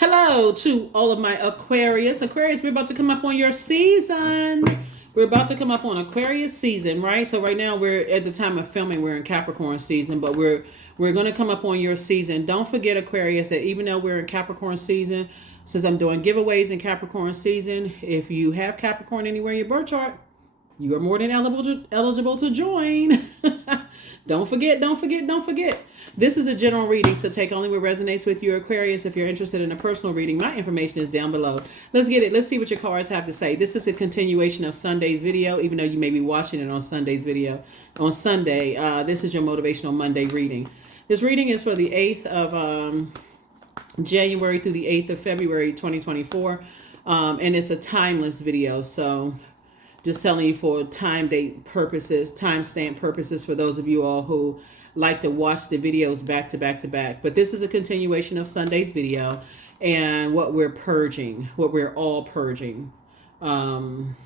Hello to all of my Aquarius. Aquarius, we're about to come up on your season. We're about to come up on Aquarius season, right? So right now we're at the time of filming, we're in Capricorn season, but we're going to come up on your season. Don't forget, Aquarius, that even though we're in Capricorn season, since I'm doing giveaways in Capricorn season, if you have Capricorn anywhere in your birth chart, you are more than eligible to join. Don't forget, don't forget, don't forget. This is a general reading, so take only what resonates with you, Aquarius. If you're interested in a personal reading, my information is down below. Let's get it. Let's see what your cards have to say. This is a continuation of Sunday's video, even though you may be watching it on Sunday's video. On Sunday, this is your Motivational Monday reading. This reading is for the 8th of January through the 8th of February 2024, and it's a timeless video, so just telling you for time date purposes, timestamp purposes for those of you all who like to watch the videos back to back to back. But this is a continuation of Sunday's video and what we're purging, what we're all purging. And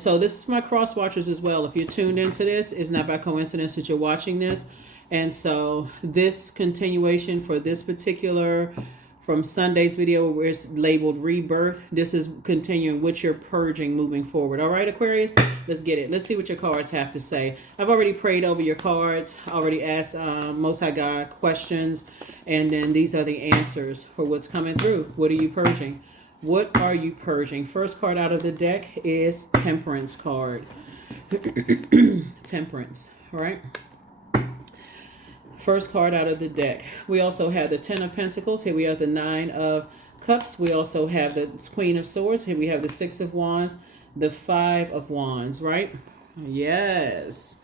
so this is for my cross watchers as well. If you're tuned into this, it's not by coincidence that you're watching this. And so this continuation for this particular from Sunday's video where it's labeled rebirth, this is continuing what you're purging moving forward. All right, Aquarius, let's get it. Let's see what your cards have to say. I've already prayed over your cards, already asked Most High God questions, and then these are the answers for what's coming through. What are you purging? What are you purging? First card out of the deck is Temperance card. Temperance, all right? First card out of the deck. We also have the Ten of Pentacles. Here we have the Nine of Cups. We also have the Queen of Swords. Here we have the Six of Wands, the Five of Wands, right? Yes.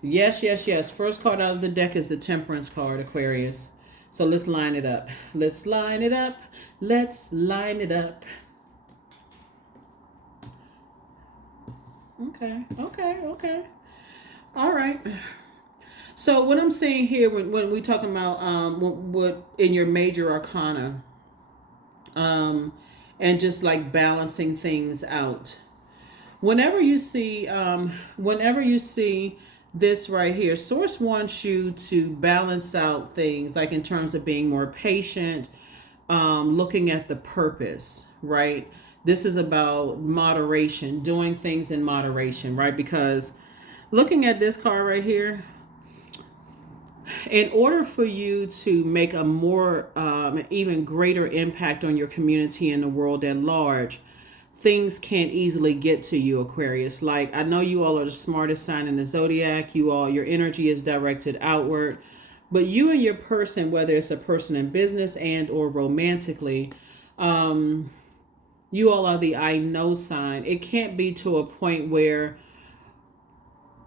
Yes, yes, yes. First card out of the deck is the Temperance card, Aquarius. So let's line it up. Let's line it up. Let's line it up. Okay, okay, okay. All right. So what I'm saying here, when we talking about what in your major arcana, and just like balancing things out. Whenever you see this right here, Source wants you to balance out things, like in terms of being more patient, looking at the purpose, right? This is about moderation, doing things in moderation, right? Because looking at this card right here, in order for you to make a more, even greater impact on your community and the world at large, things can't easily get to you, Aquarius. Like, I know you all are the smartest sign in the Zodiac. Your energy is directed outward. But you and your person, whether it's a person in business and or romantically, you all are the I know sign. It can't be to a point where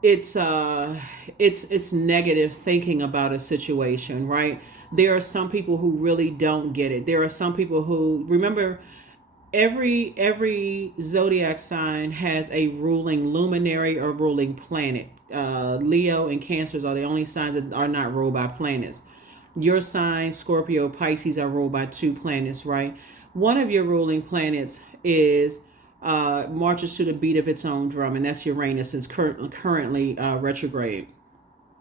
it's negative thinking about a situation, right? There are some people who really don't get it. There are some people who remember every zodiac sign has a ruling luminary or ruling planet. Leo and Cancers are the only signs that are not ruled by planets. Your sign, Scorpio, Pisces, are ruled by two planets, right? One of your ruling planets is marches to the beat of its own drum, and that's Uranus. It's currently retrograde.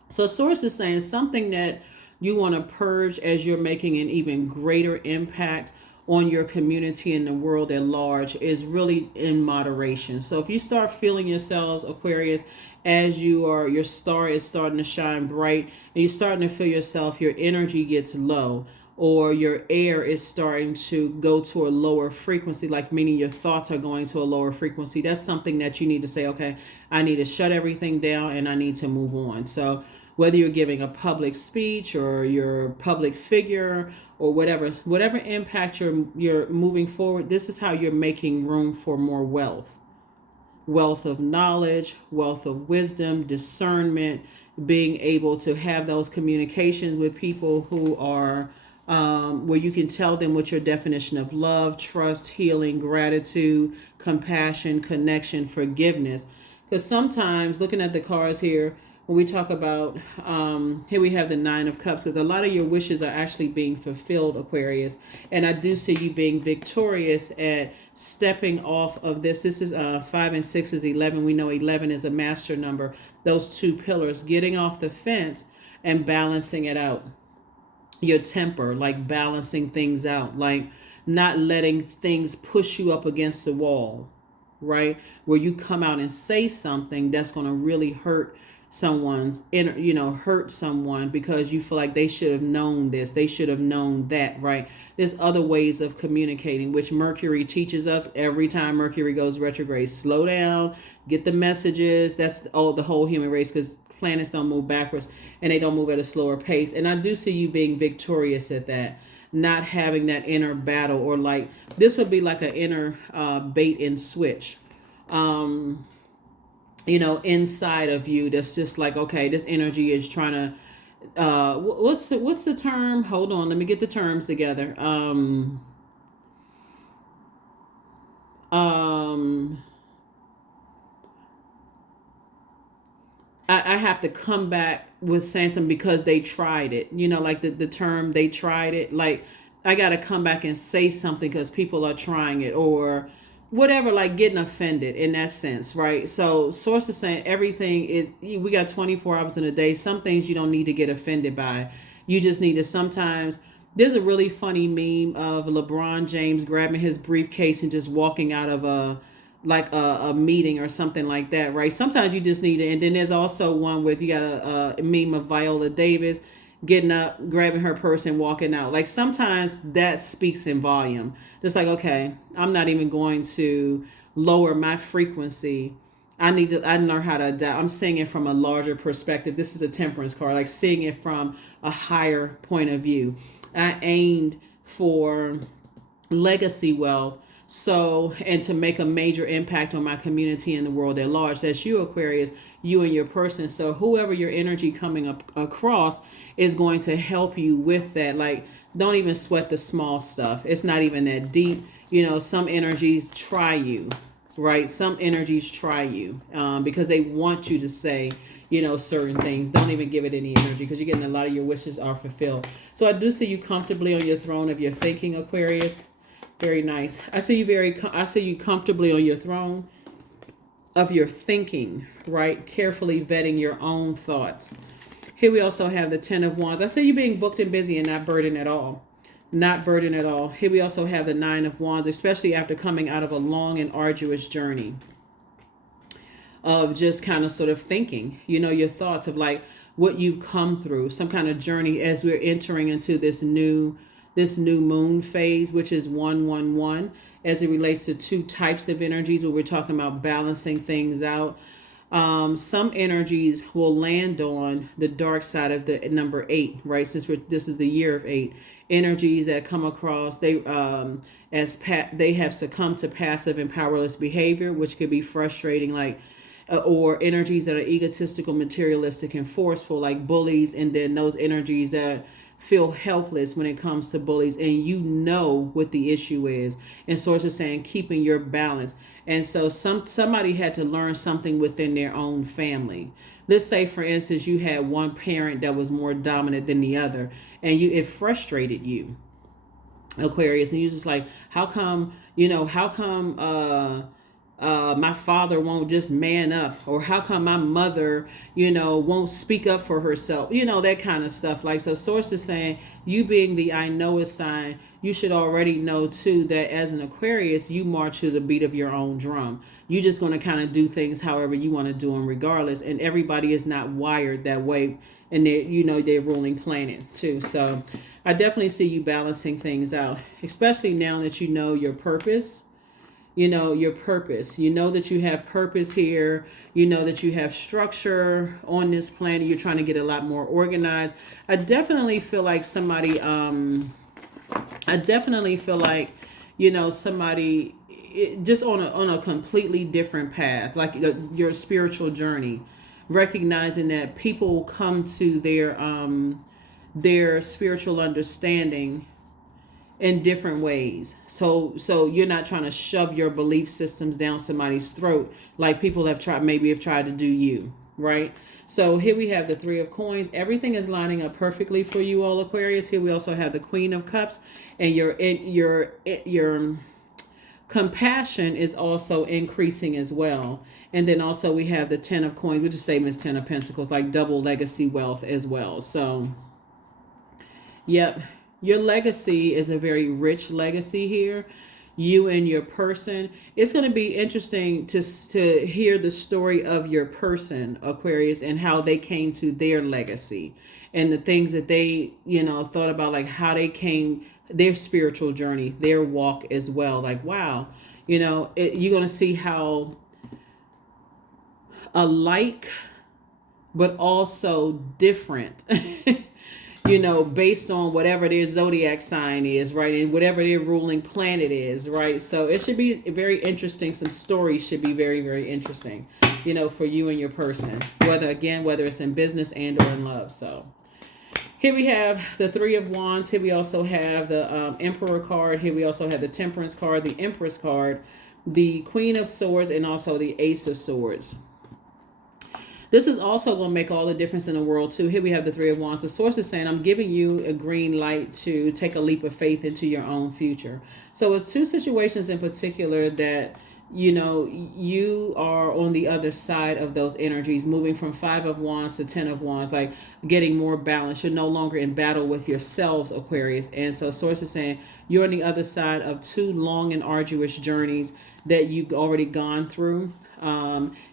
So Source is saying something that you want to purge as you're making an even greater impact on your community and the world at large is really in moderation. So if you start feeling yourselves, Aquarius, as your star is starting to shine bright and you're starting to feel yourself, your energy gets low, or your air is starting to go to a lower frequency, like meaning your thoughts are going to a lower frequency, that's something that you need to say, okay, I need to shut everything down and I need to move on. So whether you're giving a public speech or you're a public figure or whatever impact you're moving forward, this is how you're making room for more wealth of knowledge, wealth of wisdom, discernment, being able to have those communications with people who are where you can tell them what your definition of love, trust, healing, gratitude, compassion, connection, forgiveness. Because sometimes, looking at the cards here, when we talk about, here we have the Nine of Cups, because a lot of your wishes are actually being fulfilled, Aquarius. And I do see you being victorious at stepping off of this. This is 5 and 6 is 11. We know 11 is a master number. Those two pillars, getting off the fence and balancing it out. your temper, like balancing things out, like not letting things push you up against the wall, right? Where you come out and say something that's going to really hurt someone's inner, hurt someone because you feel like they should have known this, they should have known that, right? There's other ways of communicating, which Mercury teaches us every time Mercury goes retrograde. Slow down, get the messages. That's all the whole human race, because planets don't move backwards and they don't move at a slower pace. And I do see you being victorious at that, not having that inner battle, or like this would be like an inner bait and switch, inside of you, that's just like, okay, this energy is trying to what's the term? Hold on, let me get the terms together. I have to come back with saying something because they tried it. Like the term they tried it. Like I got to come back and say something because people are trying it, or whatever, like getting offended in that sense, right? So source is saying everything is, we got 24 hours in a day. Some things you don't need to get offended by. You just need to sometimes. There's a really funny meme of LeBron James grabbing his briefcase and just walking out of a meeting or something like that, right? Sometimes you just need to. And then there's also one with, you got a meme of Viola Davis getting up, grabbing her purse and walking out. Like sometimes that speaks in volume. Just like, okay, I'm not even going to lower my frequency. I learn how to adapt. I'm seeing it from a larger perspective. This is a temperance card, like seeing it from a higher point of view. I aimed for legacy wealth, and to make a major impact on my community and the world at large. That's you, Aquarius, you and your person. So whoever your energy coming up across is going to help you with that. Like, don't even sweat the small stuff. It's not even that deep. Some energies try you, right? Some energies try you because they want you to say, certain things. Don't even give it any energy, because you're getting a lot of your wishes are fulfilled. So I do see you comfortably on your throne of your thinking, Aquarius. Very nice. I see you comfortably on your throne of your thinking, right? Carefully vetting your own thoughts. Here we also have the 10 of Wands. I see you being booked and busy and not burdened at all. Not burdened at all. Here we also have the 9 of Wands, especially after coming out of a long and arduous journey of just kind of sort of thinking, your thoughts of like what you've come through, some kind of journey as we're entering into this new moon phase, which is 111, as it relates to two types of energies where we're talking about balancing things out. Some energies will land on the dark side of the number 8, right? Since this is the year of 8, energies that come across, they have succumbed to passive and powerless behavior, which could be frustrating, like or energies that are egotistical, materialistic, and forceful, like bullies. And then those energies that feel helpless when it comes to bullies, and what the issue is. And source is saying keeping your balance. And so somebody had to learn something within their own family. Let's say, for instance, you had one parent that was more dominant than the other, and it frustrated you, Aquarius, and you just like, how come my father won't just man up, or how come my mother, won't speak up for herself, that kind of stuff. Like, so source is saying, you being the I know it sign, you should already know too that as an Aquarius, you march to the beat of your own drum. You're just going to kind of do things however you want to do them regardless. And everybody is not wired that way. And they're ruling planet too. So I definitely see you balancing things out, especially now that you know your purpose. Your purpose. That you have purpose here. That you have structure on this planet. You're trying to get a lot more organized. I definitely feel like somebody, somebody just on a completely different path, like your spiritual journey, recognizing that people come to their spiritual understanding in different ways. So you're not trying to shove your belief systems down somebody's throat like people have tried to do you, right? So here we have the 3 of Coins. Everything is lining up perfectly for you all, Aquarius. Here we also have the Queen of Cups, and your compassion is also increasing as well. And then also we have the 10 of Coins, which is same as 10 of Pentacles, like double legacy wealth as well. So Yep. Your legacy is a very rich legacy here. You and your person. It's going to be interesting to hear the story of your person, Aquarius, and how they came to their legacy and the things that they, thought about, like how they came, their spiritual journey, their walk as well. Like, wow, you're going to see how alike, but also different. Based on whatever their zodiac sign is, right? And whatever their ruling planet is, right? So it should be very interesting. Some stories should be very, very interesting, for you and your person, whether it's in business and or in love. So here we have the Three of Wands. Here we also have the Emperor card. Here we also have the Temperance card, the Empress card, the Queen of Swords, and also the Ace of Swords. This is also going to make all the difference in the world, too. Here we have the Three of Wands. The source is saying, I'm giving you a green light to take a leap of faith into your own future. So it's two situations in particular that, you are on the other side of those energies, moving from Five of Wands to 10 of Wands, like getting more balance. You're no longer in battle with yourselves, Aquarius. And so source is saying you're on the other side of two long and arduous journeys that you've already gone through.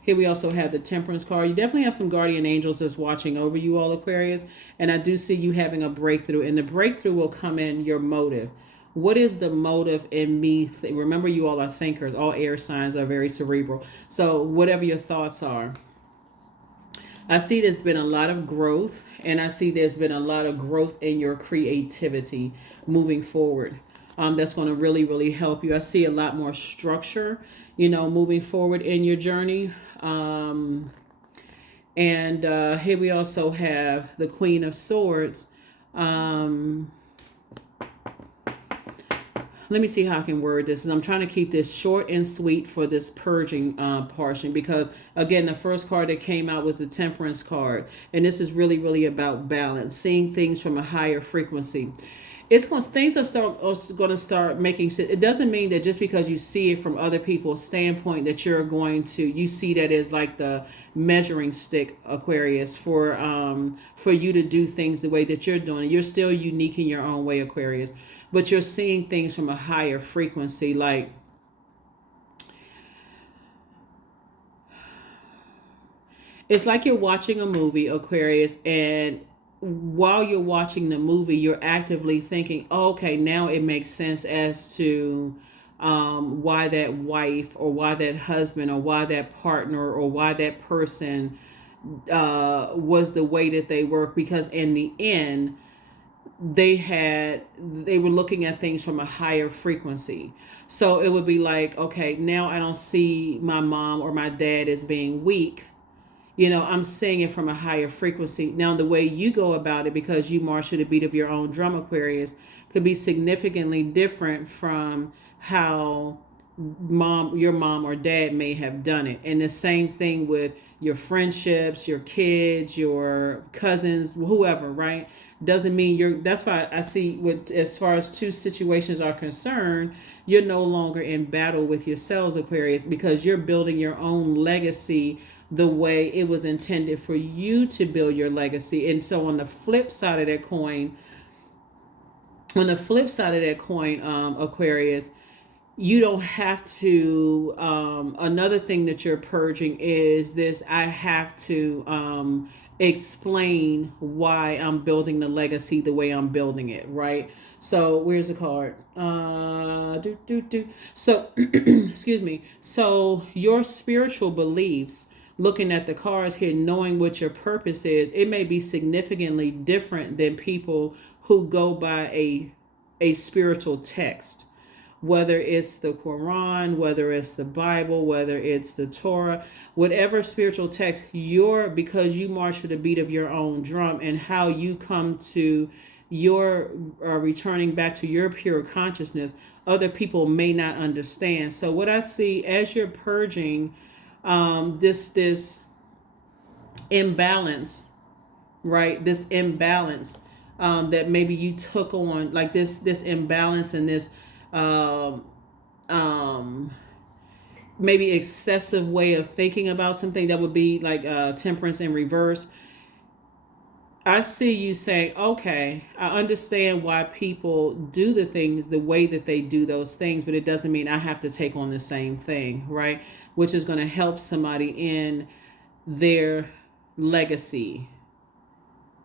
Here we also have the Temperance card. You definitely have some guardian angels that's watching over you all, Aquarius. And I do see you having a breakthrough. And the breakthrough will come in your motive. What is the motive in me? Remember, you all are thinkers. All air signs are very cerebral. So whatever your thoughts are. I see there's been a lot of growth. And I see there's been a lot of growth in your creativity moving forward. That's going to really, really help you. I see a lot more structure, moving forward in your journey. And here we also have the Queen of Swords. Let me see how I can word this. I'm trying to keep this short and sweet for this purging portion, because again, the first card that came out was the Temperance card, and this is really, really about balance, seeing things from a higher frequency. Things are going to start making sense. It doesn't mean that just because you see it from other people's standpoint that you see that as like the measuring stick, Aquarius, for you to do things the way that you're doing it. You're still unique in your own way, Aquarius, but you're seeing things from a higher frequency. Like, it's like you're watching a movie, Aquarius, and while you're watching the movie, you're actively thinking, oh, okay, now it makes sense as to why that wife or why that husband or why that partner or why that person was the way that they were. Because in the end, they were looking at things from a higher frequency. So it would be like, okay, now I don't see my mom or my dad as being weak. I'm seeing it from a higher frequency. Now, the way you go about it, because you march to the beat of your own drum, Aquarius, could be significantly different from how your mom or dad may have done it. And the same thing with your friendships, your kids, your cousins, whoever, right? Doesn't mean that's why I see, as far as two situations are concerned, you're no longer in battle with yourselves, Aquarius, because you're building your own legacy the way it was intended for you to build your legacy. And so on the flip side of that coin, Aquarius, you don't have to, another thing that you're purging is this: I have to explain why I'm building the legacy the way I'm building it, right? So where's the card? So, excuse me. So your spiritual beliefs, looking at the cards here, knowing what your purpose is, it may be significantly different than people who go by a spiritual text, whether it's the Quran, whether it's the Bible, whether it's the Torah, whatever spiritual text, because you march to the beat of your own drum, and how you come to your returning back to your pure consciousness, other people may not understand. So what I see as you're purging this imbalance, right? This imbalance that maybe you took on, like this imbalance and this maybe excessive way of thinking about something, that would be like temperance in reverse. I see you saying, okay, I understand why people do the things the way that they do those things, but it doesn't mean I have to take on the same thing, right? Which is going to help somebody in their legacy,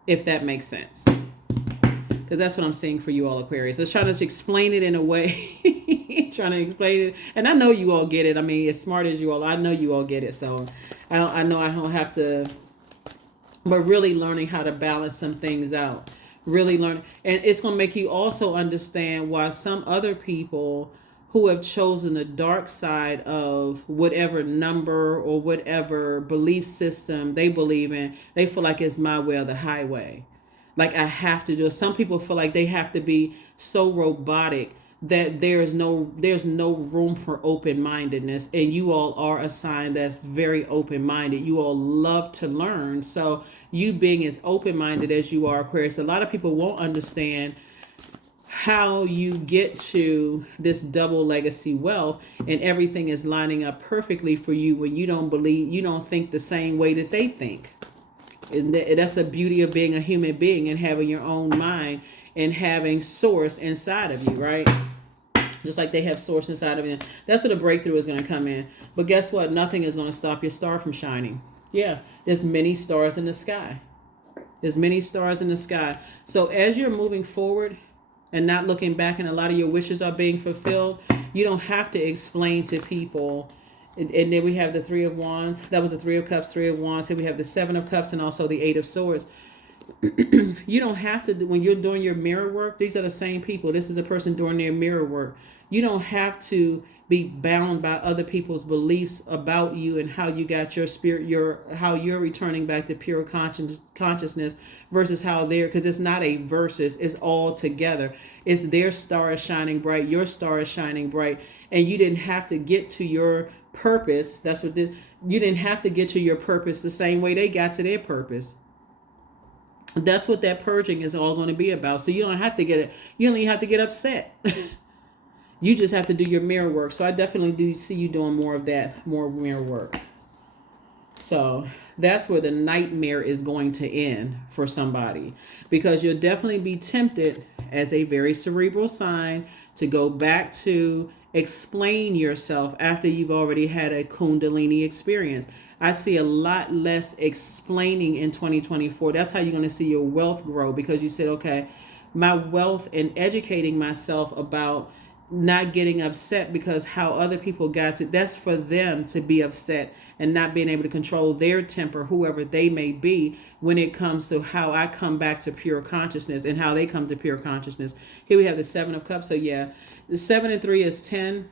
if that makes sense. Because that's what I'm seeing for you all, Aquarius. I was trying to explain it in a way, trying to explain it. And I know you all get it. I mean, as smart as you all, I know you all get it. So I know I don't have to, but really learning how to balance some things out. Really learn. And it's going to make you also understand why some other people who have chosen the dark side of whatever number or whatever belief system they believe in, they feel like it's my way or the highway. Like I have to do it. Some people feel like they have to be so robotic that there's no room for open-mindedness, and you all are a sign that's very open-minded. You all love to learn. So you being as open-minded as you are, Aquarius, a lot of people won't understand how you get to this double legacy wealth and everything is lining up perfectly for you when you don't think the same way that they think. And that's the beauty of being a human being and having your own mind and having source inside of you, right? Just like they have source inside of them. That's where the breakthrough is going to come in. But guess what? Nothing is going to stop your star from shining. Yeah, there's many stars in the sky. There's many stars in the sky. So as you're moving forward and not looking back and a lot of your wishes are being fulfilled, you don't have to explain to people. And then we have the Three of Wands. That was the Three of Cups, Three of Wands. Here we have the Seven of Cups and also the Eight of Swords. You don't have to, when you're doing your mirror work, these are the same people. This is a person doing their mirror work. You don't have to be bound by other people's beliefs about you and how you got your spirit, how you're returning back to pure consciousness versus how they're, because it's not a versus, it's all together. It's their star is shining bright, your star is shining bright, and you didn't have to get to your purpose. You didn't have to get to your purpose the same way they got to their purpose. That's what that purging is all going to be about. So you don't have to get it. You don't even have to get upset. You just have to do your mirror work. So I definitely do see you doing more of that, more mirror work. So that's where the nightmare is going to end for somebody, because you'll definitely be tempted as a very cerebral sign to go back to explain yourself after you've already had a Kundalini experience. I see a lot less explaining in 2024. That's how you're going to see your wealth grow, because you said, okay, my wealth and educating myself about not getting upset because how other people got to, that's for them to be upset and not being able to control their temper, whoever they may be, when it comes to how I come back to pure consciousness and how they come to pure consciousness. Here we have the Seven of Cups. So yeah, the 7 and 3 is 10.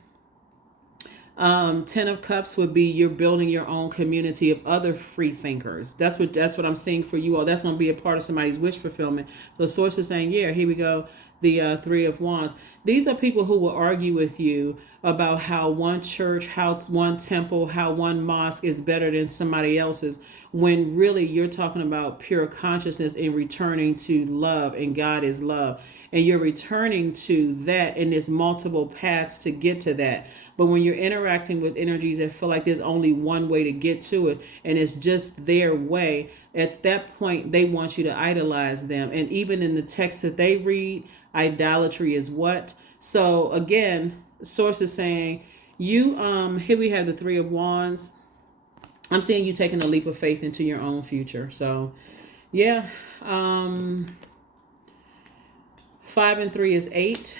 10 of Cups would be you're building your own community of other free thinkers. That's what I'm seeing for you all. That's going to be a part of somebody's wish fulfillment. So source is saying, yeah, here we go. The Three of Wands. These are people who will argue with you about how one church, how one temple, how one mosque is better than somebody else's, when really you're talking about pure consciousness and returning to love, and God is love. And you're returning to that, and there's multiple paths to get to that. But when you're interacting with energies that feel like there's only one way to get to it, and it's just their way, at that point, they want you to idolize them. And even in the text that they read, idolatry is what? So again, source is saying, you, here we have the Three of Wands. I'm seeing you taking a leap of faith into your own future. So yeah, 5 and 3 is 8.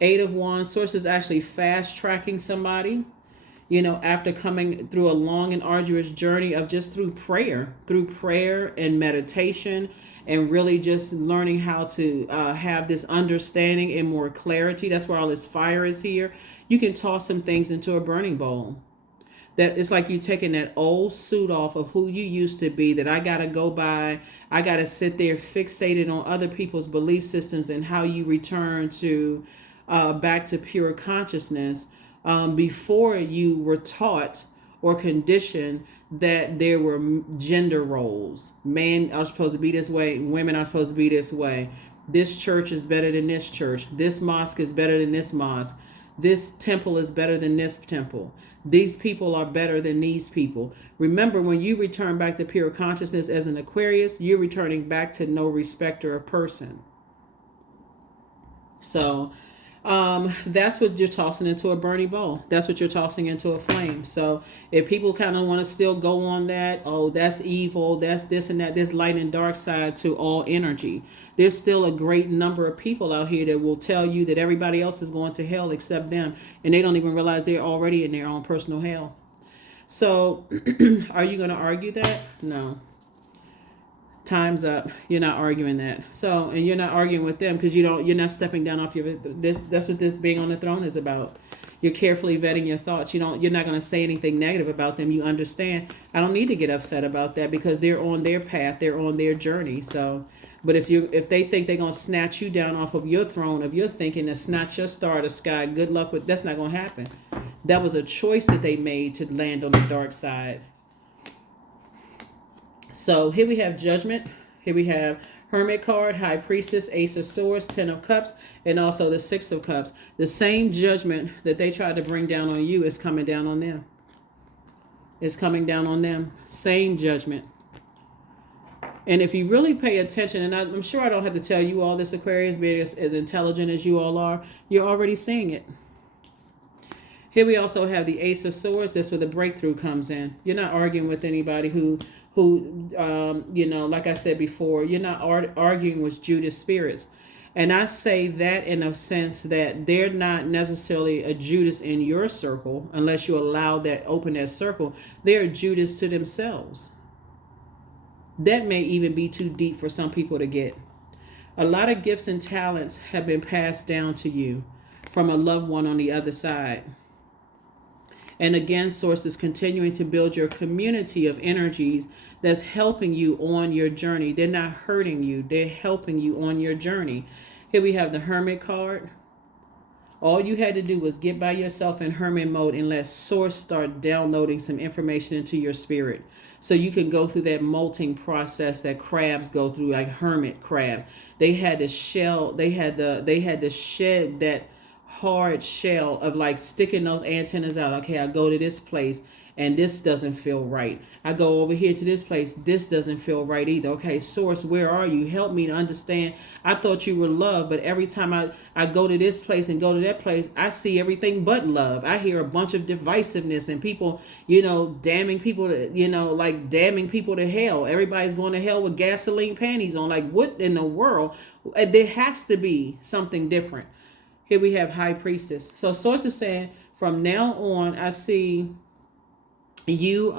8 of Wands. Source is actually fast tracking somebody, after coming through a long and arduous journey of just through prayer and meditation, and really just learning how to have this understanding and more clarity. That's where all this fire is here. You can toss some things into a burning bowl. That it's like you taking that old suit off of who you used to be, that I got to go by. I got to sit there fixated on other people's belief systems and how you return to back to pure consciousness before you were taught or conditioned that there were gender roles. Men are supposed to be this way. Women are supposed to be this way. This church is better than this church. This mosque is better than this mosque. This temple is better than this temple. These people are better than these people. Remember, when you return back to pure consciousness as an Aquarius, you're returning back to no respecter of person. So that's what you're tossing into a burning bowl. That's what you're tossing into a flame. So if people kind of want to still go on that, oh, that's evil, that's this and that, there's light and dark side to all energy. There's still a great number of people out here that will tell you that everybody else is going to hell except them, and they don't even realize they're already in their own personal hell. So are you going to argue that? No. Time's up. You're not arguing that. So, and you're not arguing with them because you're not stepping down off that's what this being on the throne is about. You're carefully vetting your thoughts. You're not going to say anything negative about them. You understand, I don't need to get upset about that because they're on their path. They're on their journey. So, but if they think they're going to snatch you down off of your throne of your thinking and snatch your star to the sky, good luck with that's not going to happen. That was a choice that they made to land on the dark side. So here we have Judgment. Here we have Hermit card, High Priestess, Ace of Swords, Ten of Cups, and also the Six of Cups. The same judgment that they tried to bring down on you is coming down on them. It's coming down on them. Same judgment. And if you really pay attention, and I'm sure I don't have to tell you all this, Aquarius, being as intelligent as you all are, you're already seeing it. Here we also have the Ace of Swords. That's where the breakthrough comes in. You're not arguing with anybody who like I said before, you're not arguing with Judas spirits. And I say that in a sense that they're not necessarily a Judas in your circle, unless you allow that, open that circle. They're Judas to themselves. That may even be too deep for some people to get. A lot of gifts and talents have been passed down to you from a loved one on the other side. And again, Source is continuing to build your community of energies that's helping you on your journey. They're not hurting you. They're helping you on your journey. Here we have the Hermit card. All you had to do was get by yourself in Hermit mode and let Source start downloading some information into your spirit. So you can go through that molting process that crabs go through, like hermit crabs. They had to shell, they had to shed that hard shell of like sticking those antennas out. Okay, I go to this place and this doesn't feel right. I go over here to this place. This doesn't feel right either. Okay, Source, where are you? Help me to understand. I thought you were love, but every time I go to this place and go to that place, I see everything but love. I hear a bunch of divisiveness and people, damning people to, damning people to hell. Everybody's going to hell with gasoline panties on. Like, what in the world? There has to be something different. Here we have High Priestess. So Source is saying from now on, I see you,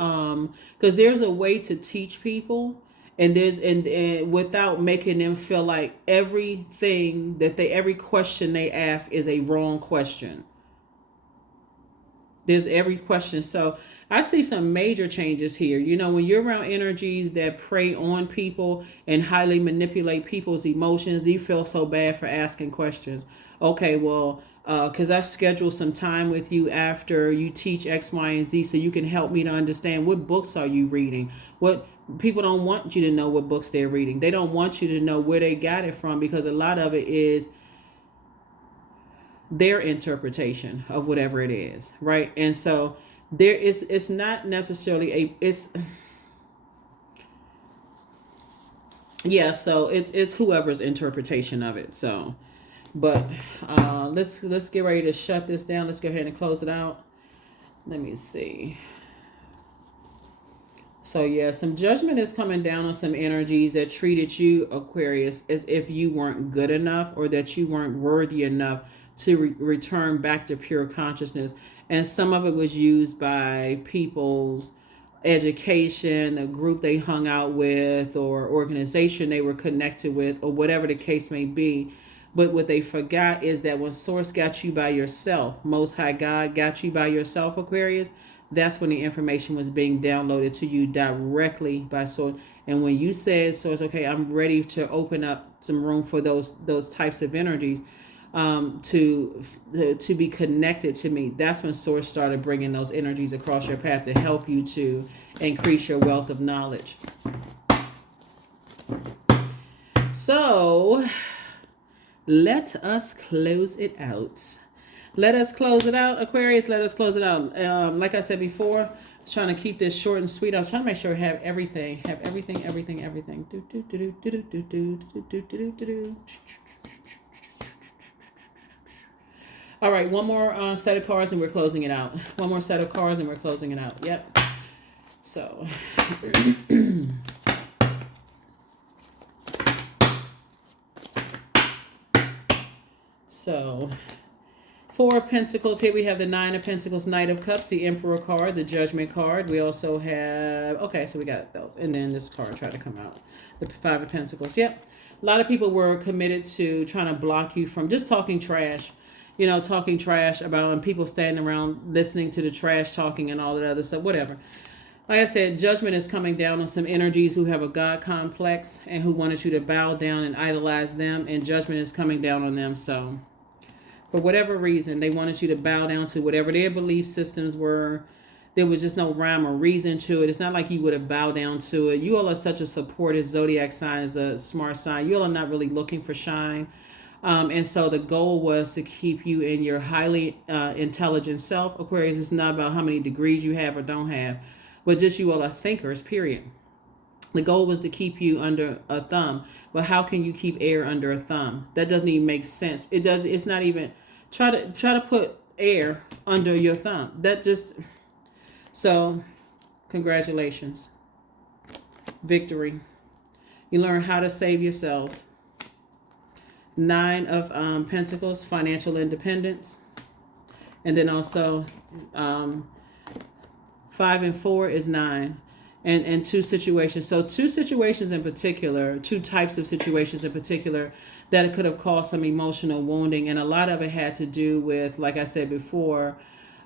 because there's a way to teach people, and without making them feel like every question they ask is a wrong question. There's every question. So I see some major changes here. When you're around energies that prey on people and highly manipulate people's emotions, you feel so bad for asking questions. Okay, well, because I schedule some time with you after you teach X, Y, and Z so you can help me to understand what books are you reading. What people don't want you to know what books they're reading. They don't want you to know where they got it from, because a lot of it is their interpretation of whatever it is, right? And so it's not necessarily so it's whoever's interpretation of it. So but let's get ready to shut this down. Let's go ahead and close it out. Let me see. So some judgment is coming down on some energies that treated you, Aquarius, as if you weren't good enough or that you weren't worthy enough to return back to pure consciousness. And some of it was used by people's education, the group they hung out with, or organization they were connected with, or whatever the case may be. But what they forgot is that when Source got you by yourself, Most High God got you by yourself, Aquarius, that's when the information was being downloaded to you directly by Source. And when you said, Source, okay, I'm ready to open up some room for those types of energies to be connected to me, that's when Source started bringing those energies across your path to help you to increase your wealth of knowledge. So let us close it out. Let us close it out, Aquarius. Let us close it out. Like I said before, I was trying to keep this short and sweet. I was trying to make sure I have everything. Everything. All right, one more set of cards and we're closing it out. One more set of cards and we're closing it out. Yep. So. So, Four of Pentacles. Here we have the Nine of Pentacles, Knight of Cups, the Emperor card, the Judgment card. We also have, okay, so we got those. And then this card tried to come out. The Five of Pentacles. Yep. A lot of people were committed to trying to block you from just talking trash. You know, talking trash about, and people standing around listening to the trash talking and all that other stuff, whatever. Like I said, judgment is coming down on some energies who have a God complex and who wanted you to bow down and idolize them. And judgment is coming down on them. So, for whatever reason, they wanted you to bow down to whatever their belief systems were. There was just no rhyme or reason to it. It's not like you would have bowed down to it. You all are such a supportive zodiac sign, as a smart sign. You all are not really looking for shine. And so the goal was to keep you in your highly intelligent self. Aquarius, it's not about how many degrees you have or don't have, but just you all are thinkers, period. The goal was to keep you under a thumb. But how can you keep air under a thumb? That doesn't even make sense. It does. It's not even, try to put air under your thumb. That just, so congratulations. Victory. You learn how to save yourselves. Nine of Pentacles, financial independence. And then also 5 and 4 is 9. And two situations. So two situations in particular, two types of situations in particular that could have caused some emotional wounding. And a lot of it had to do with, like I said before,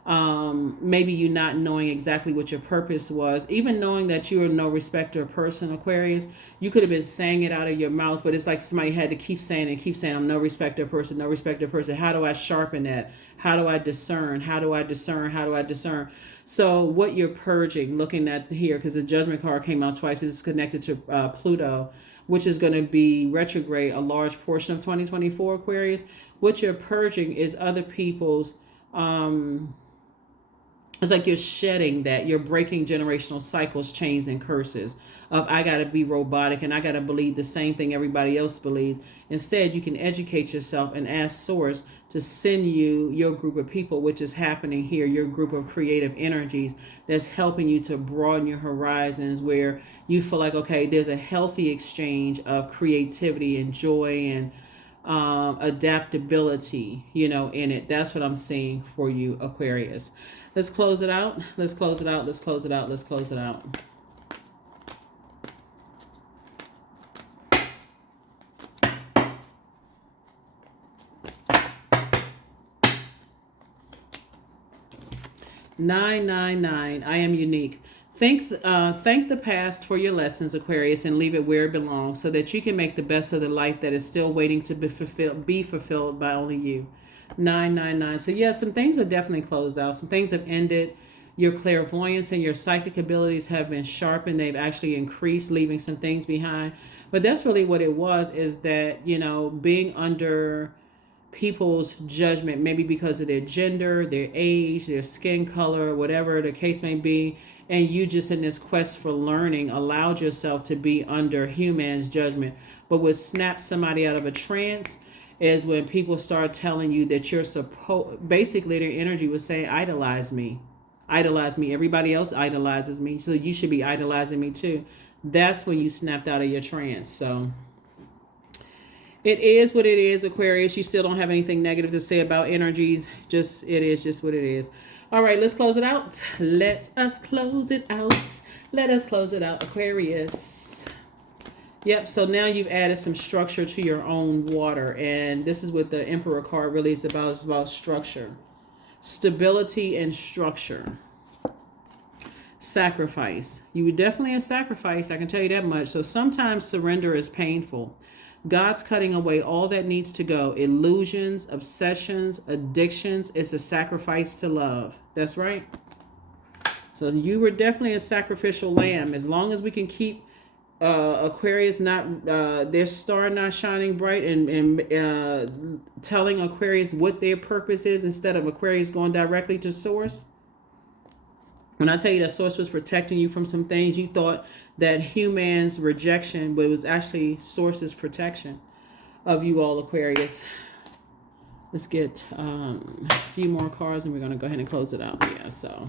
maybe you not knowing exactly what your purpose was. Even knowing that you are no respecter of person, Aquarius, you could have been saying it out of your mouth, but it's like somebody had to keep saying I'm no respecter of person, no respecter of person. How do I sharpen that? How do I discern? How do I discern? So what you're purging, looking at here, because the Judgment card came out twice, is connected to Pluto, which is going to be retrograde a large portion of 2024, Aquarius. What you're purging is other people's, it's like you're shedding that. You're breaking generational cycles, chains, and curses of I got to be robotic and I got to believe the same thing everybody else believes. Instead, you can educate yourself and ask Source to send you your group of people, which is happening here, your group of creative energies that's helping you to broaden your horizons, where you feel like, okay, there's a healthy exchange of creativity and joy and adaptability, in it. That's what I'm seeing for you, Aquarius. Let's close it out. Let's close it out. Let's close it out. Let's close it out. Nine. I am unique. Thank the past for your lessons, Aquarius, and leave it where it belongs so that you can make the best of the life that is still waiting to be fulfilled by only you. 999. So yeah, some things are definitely closed out. Some things have ended. Your clairvoyance and your psychic abilities have been sharpened. They've actually increased, leaving some things behind. But that's really what it was, is that, being under people's judgment, maybe because of their gender, their age, their skin color, whatever the case may be, and you just in this quest for learning allowed yourself to be under human's judgment. But what snaps somebody out of a trance is when people start telling you that you're basically their energy was saying, idolize me. Everybody else idolizes me, so you should be idolizing me too. That's when you snapped out of your trance. So it is what it is, Aquarius. You still don't have anything negative to say about energies. It is just what it is. All right, let's close it out. Let us close it out, Aquarius. Yep, so now you've added some structure to your own water. And this is what the Emperor card really is about. It's about structure. Stability and structure. Sacrifice. You were definitely a sacrifice, I can tell you that much. So sometimes surrender is painful. God's cutting away all that needs to go. Illusions, obsessions, addictions. It's a sacrifice to love. That's right. So you were definitely a sacrificial lamb. As long as we can keep Aquarius not their star not shining bright, and telling Aquarius what their purpose is instead of Aquarius going directly to source. When I tell you that source was protecting you from some things, you thought that humans rejection, but it was actually source's protection of you all, Aquarius. Let's get a few more cards and we're going to go ahead and close it out. Yeah, so,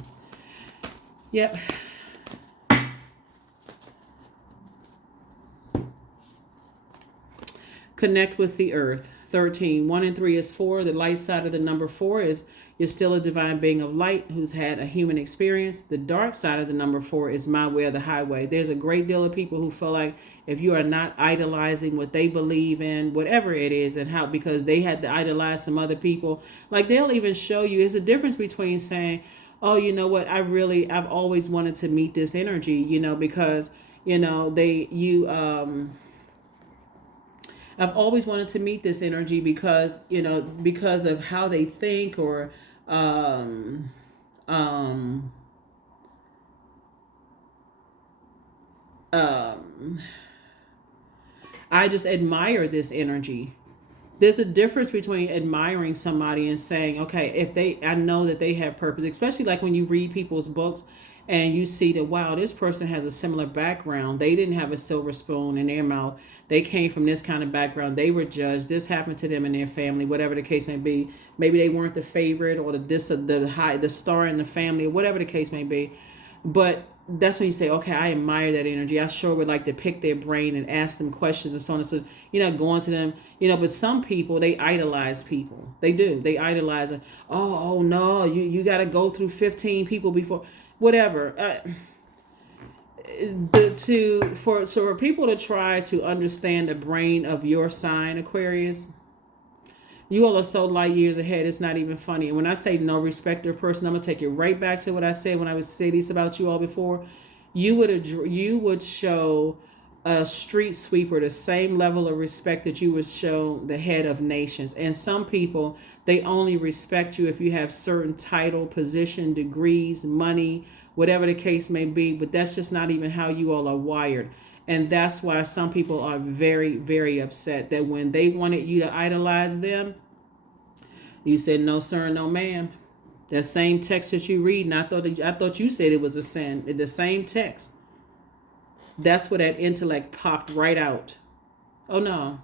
yep. Connect with the earth. 13. 1 and 3 is 4. The light side of the number 4 is you're still a divine being of light who's had a human experience. The dark side of the number 4 is my way or the highway. There's a great deal of people who feel like if you are not idolizing what they believe in, whatever it is, and how, because they had to idolize some other people, like they'll even show you, there's a difference between saying, oh, you know what, I've always wanted to meet this energy, you know, because, you know, I've always wanted to meet this energy because, you know, because of how they think, or I just admire this energy. There's a difference between admiring somebody and saying, okay, I know that they have purpose, especially like when you read people's books and you see that, wow, this person has a similar background. They didn't have a silver spoon in their mouth. They came from this kind of background. They were judged. This happened to them and their family, whatever the case may be. Maybe they weren't the favorite or the star in the family, or whatever the case may be. But that's when you say, okay, I admire that energy. I sure would like to pick their brain and ask them questions and so on and so, you know, going to them, you know. But some people, they idolize people. They do. They idolize it. Oh no, you got to go through 15 people before, whatever. For people to try to understand the brain of your sign, Aquarius, you all are so light years ahead. It's not even funny. And when I say no respecter of person, I'm gonna take you right back to what I said when I was saying this about you all before. You would show a street sweeper the same level of respect that you would show the head of nations. And some people, they only respect you if you have certain title, position, degrees, money, whatever the case may be. But that's just not even how you all are wired. And that's why some people are very, very upset that when they wanted you to idolize them, you said, no, sir, no, ma'am. That same text that you read, and I thought you said it was a sin. The same text. That's where that intellect popped right out. Oh, no.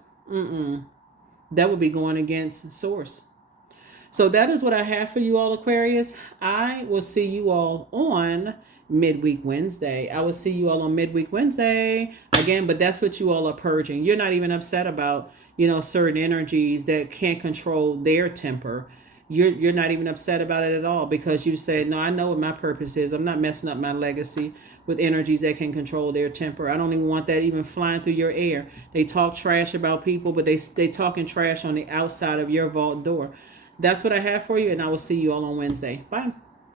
That would be going against source. So that is what I have for you all, Aquarius. I will see you all on Midweek Wednesday. I will see you all on Midweek Wednesday again, but that's what you all are purging. You're not even upset about, you know, certain energies that can't control their temper. You're not even upset about it at all, because you said, no, I know what my purpose is. I'm not messing up my legacy with energies that can control their temper. I don't even want that even flying through your air. They talk trash about people, but they talking trash on the outside of your vault door. That's what I have for you, and I will see you all on Wednesday. Bye.